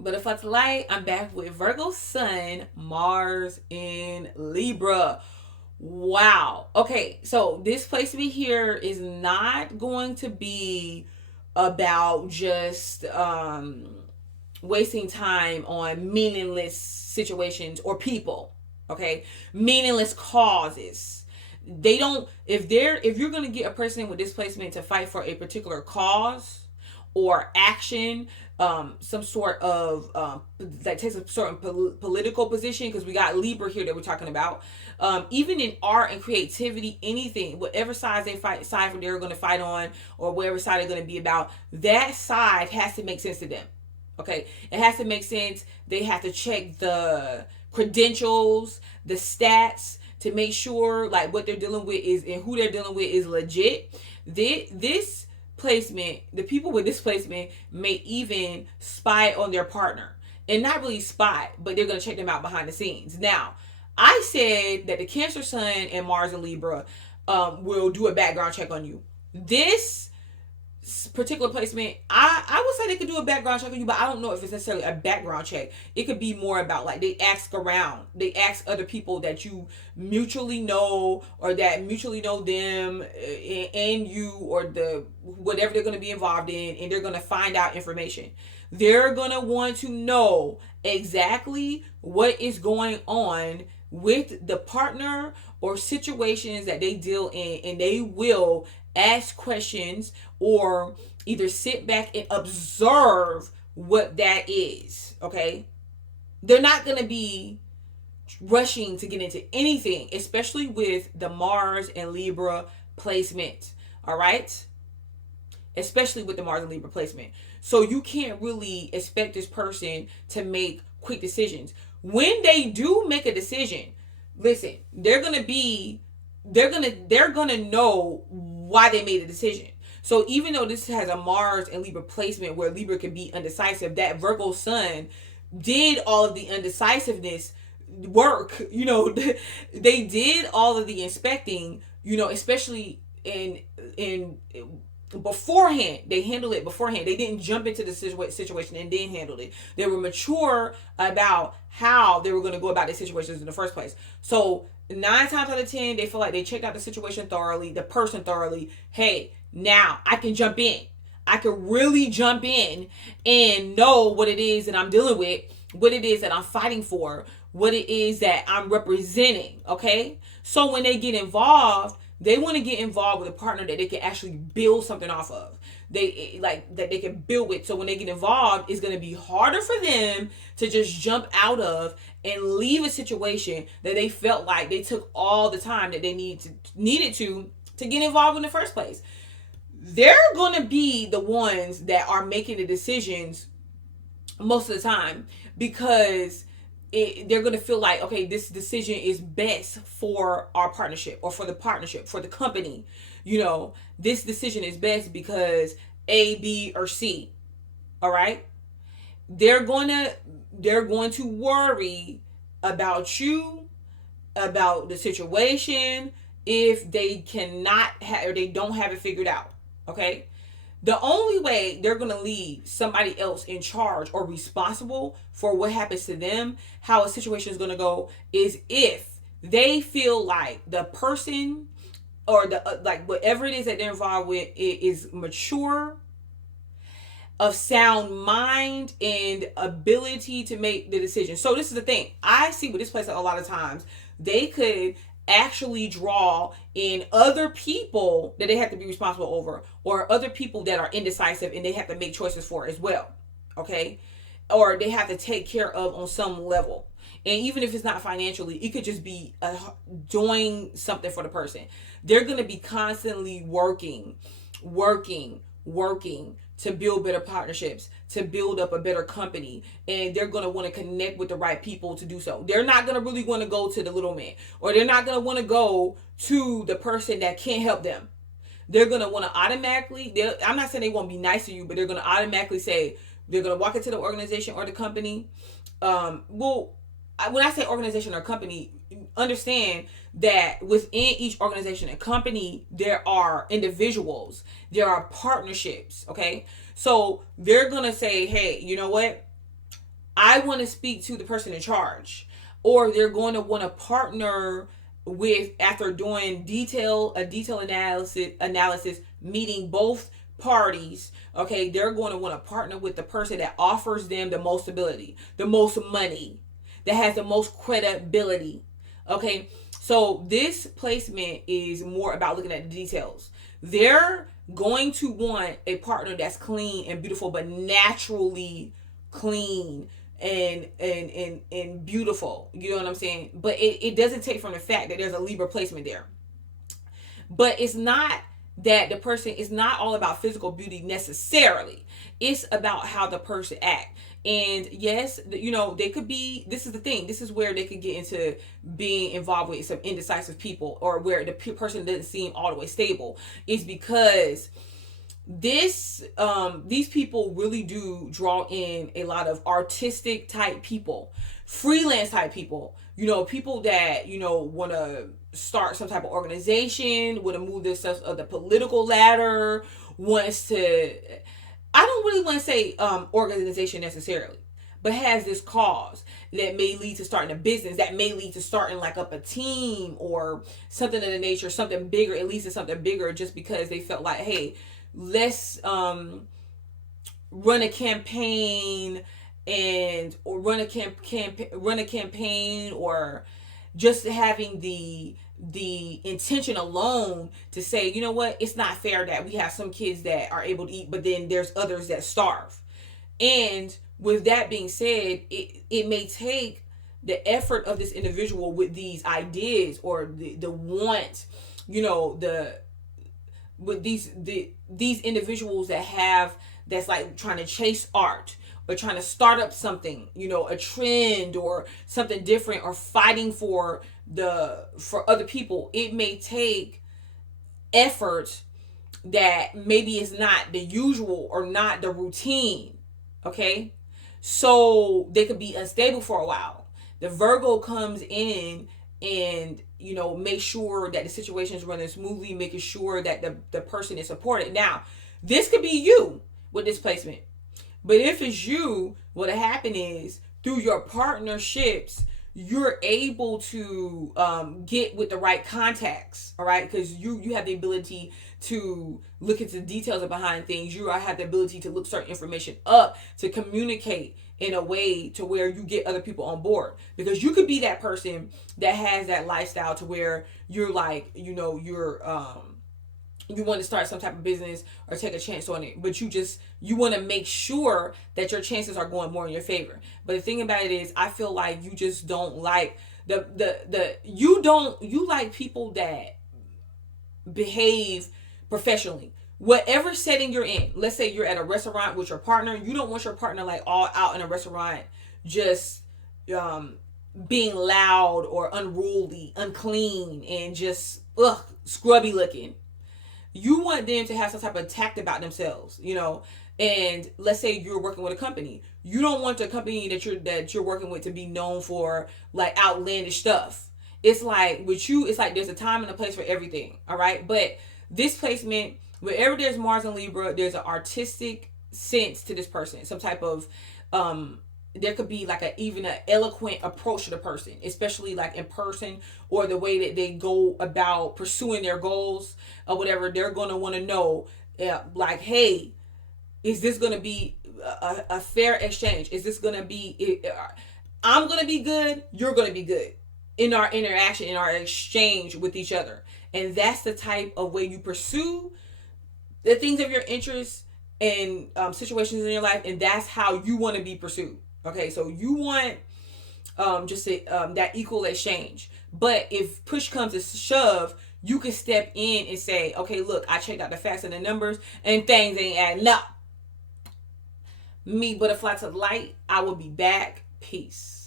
Butterfly to Light. I'm back with Virgo Sun, Mars in Libra. Wow. Okay, so this placement here is not going to be about just wasting time on meaningless situations or people. Okay, meaningless causes. They don't. If you're gonna get a person with displacement to fight for a particular cause or action, some sort of that takes a certain political position, because we got Libra here that we're talking about. Even in art and creativity, anything, whatever side they're going to fight on, or whatever side they're going to be about, that side has to make sense to them. Okay, it has to make sense. They have to check the credentials, the stats, to make sure like what they're dealing with is, and who they're dealing with is legit. This placement, the people with this placement may even spy on their partner, and not really spy, but they're going to check them out behind the scenes. Now, I said that the Cancer Sun and Mars and Libra will do a background check on you. This particular placement, I would say they could do a background check on you, but I don't know if it's necessarily a background check. It could be more about like they ask around, they ask other people that you mutually know, or that mutually know them and you, or the whatever they're going to be involved in, and they're going to find out information. They're going to want to know exactly what is going on with the partner or situations that they deal in, and they will ask questions or either sit back and observe what that is. Okay, they're not going to be rushing to get into anything, especially with the Mars and Libra placement. All right, especially with the Mars and Libra placement. So you can't really expect this person to make quick decisions. When they do make a decision, listen, they're gonna know why they made a decision. So even though this has a Mars and Libra placement where Libra can be undecisive, that Virgo Sun did all of the undecisiveness work. They did all of the inspecting. Especially in beforehand. They handled it beforehand. They didn't jump into the situation and then handled it. They were mature about how they were going to go about the situations in the first place. So 9 times out of 10, they feel like they checked out the situation thoroughly, the person thoroughly. Hey, now I can jump in. I can really jump in and know what it is that I'm dealing with, what it is that I'm fighting for, what it is that I'm representing. Okay? So when they get involved, they want to get involved with a partner that they can actually build something off of. They like that they can build with. So when they get involved, it's going to be harder for them to just jump out of and leave a situation that they felt like they took all the time that they needed to get involved in the first place. They're going to be the ones that are making the decisions most of the time, because they're going to feel like, okay, this decision is best for our partnership, or for the partnership, for the company. This decision is best because A, B, or C. All right. They're going to worry about you, about the situation, if they cannot or they don't have it figured out. Okay. The only way they're going to leave somebody else in charge or responsible for what happens to them, how a situation is going to go, is if they feel like the person, or the like whatever it is that they're involved with, is mature, of sound mind and ability to make the decision. So this is the thing. I see with this place a lot of times, they could actually draw in other people that they have to be responsible over, or other people that are indecisive and they have to make choices for as well. Okay? Or they have to take care of on some level. And even if it's not financially, it could just be doing something for the person. They're going to be constantly working to build better partnerships, to build up a better company, and they're going to want to connect with the right people to do so. They're not going to really want to go to the little man, or they're not going to want to go to the person that can't help them. They're going to want to automatically, I'm not saying they won't be nice to you, but they're going to automatically say, they're going to walk into the organization or the company. Well, when I say organization or company, understand that within each organization and company, there are individuals, there are partnerships. Okay, so they're gonna say, hey, you know what, I want to speak to the person in charge, or they're going to want to partner with, after doing a detailed analysis, meeting both parties. Okay, they're going to want to partner with the person that offers them the most stability, the most money, that has the most credibility. Okay, so this placement is more about looking at the details. They're going to want a partner that's clean and beautiful, but naturally clean and beautiful. You know what I'm saying? But it doesn't take from the fact that there's a Libra placement there. But it's not that the person is not all about physical beauty necessarily. It's about how the person act. And yes, they could be, this is the thing, this is where they could get into being involved with some indecisive people, or where the person doesn't seem all the way stable, is because these people really do draw in a lot of artistic type people, freelance type people, people that want to start some type of organization, want to move themselves up the political ladder, wants to, I don't really want to say organization necessarily, but has this cause that may lead to starting a business, that may lead to starting like up a team or something of the nature, something bigger. It leads to something bigger just because they felt like, hey, let's run a campaign, or run a campaign, or just having the intention alone to say, you know what, it's not fair that we have some kids that are able to eat, but then there's others that starve. And with that being said, it may take the effort of this individual with these ideas, or the want, with these individuals that's like trying to chase art, or trying to start up something, a trend or something different, or fighting for other people. It may take effort that maybe is not the usual or not the routine. Okay, so they could be unstable for a while. The Virgo comes in and make sure that the situation is running smoothly, making sure that the person is supported. Now, this could be you with this placement, but if it's you, what'll happen is, through your partnerships, you're able to get with the right contacts, all right? Because you have the ability to look into the details behind things. You have the ability to look certain information up, to communicate in a way to where you get other people on board. Because you could be that person that has that lifestyle to where you're like, you want to start some type of business or take a chance on it, but you want to make sure that your chances are going more in your favor. But the thing about it is, I feel like you just don't like you like people that behave professionally. Whatever setting you're in, let's say you're at a restaurant with your partner, you don't want your partner like all out in a restaurant just being loud or unruly, unclean, and just scrubby looking. You want them to have some type of tact about themselves, And let's say you're working with a company. You don't want the company that you're working with to be known for like outlandish stuff. It's like with you, it's like there's a time and a place for everything. All right. But this placement, wherever there's Mars and Libra, there's an artistic sense to this person. Some type of there could be like even an eloquent approach to the person, especially like in person, or the way that they go about pursuing their goals or whatever. They're going to want to know, like, hey, is this going to be a fair exchange? Is this going to be, I'm going to be good, you're going to be good in our interaction, in our exchange with each other. And that's the type of way you pursue the things of your interest and situations in your life. And that's how you want to be pursued. Okay, so you want that equal exchange. But if push comes to shove, you can step in and say, okay, look, I checked out the facts and the numbers, and things ain't adding up. Me, butterfly to the light. I will be back. Peace.